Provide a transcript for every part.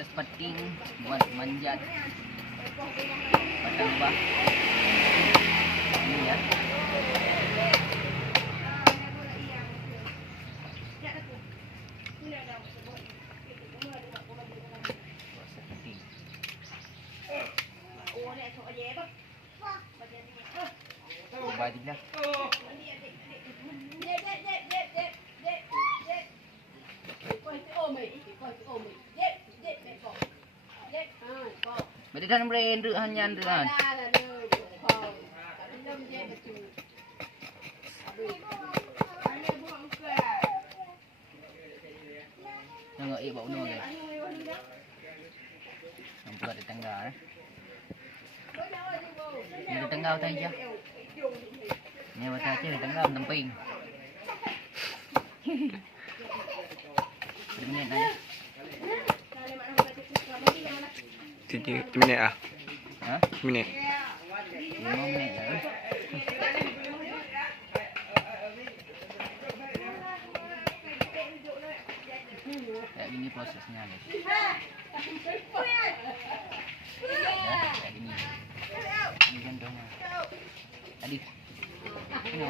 proses peting buat manjat batang bah ini ya. Proses peting. Coba juga. Berikan brand hanya dengan. Tengok bau no guys. Nampak di tengah Di tengah saja. Ni baca di tengah temping. Minit aja. 7 minit ah. Ha? Minit. 5 minit lah. Kayak gini prosesnya guys. Ya, kayak gini. Ini kan dona. Tadi. Ini.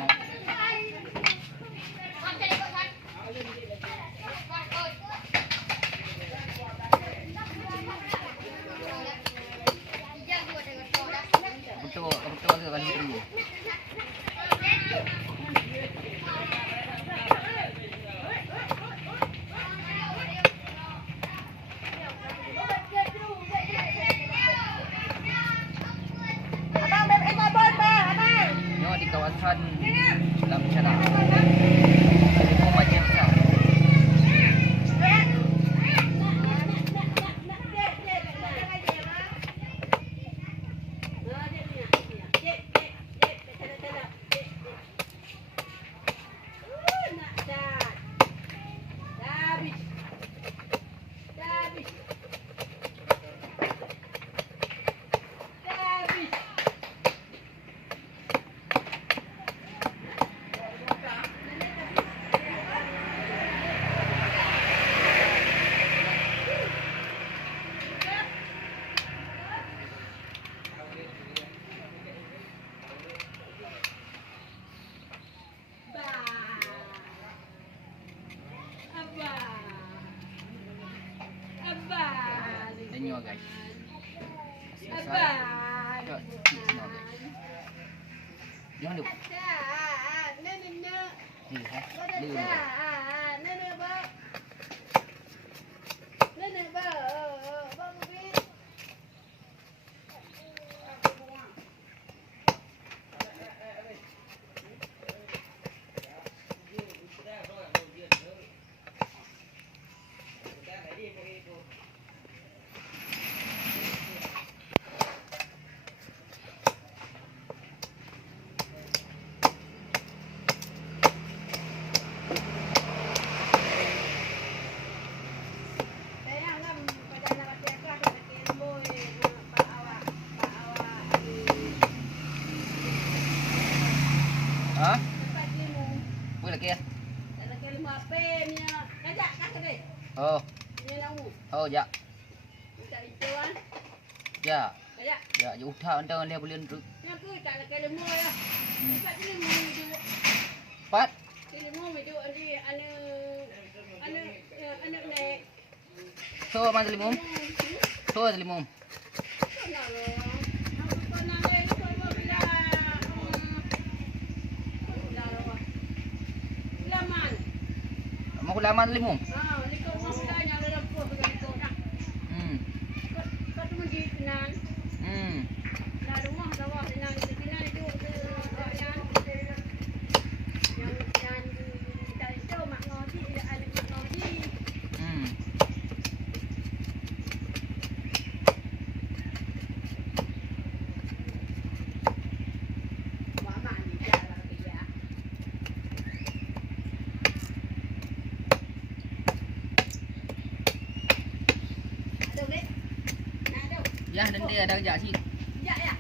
Betul ke kan dulu. Nyo di kawasan dalam cara mau macam besar. Nyo guys. Selesai. Semua guys. Jangan lupa. Lihat. Hah? Boleh lagi ya? Oh. Oh ya. Ya. Ya, you udah anda dia boleh untuk. Pat. So mana limum? So limum. Mau laman limum? Ya, dan dia ada kerja sih. Ya.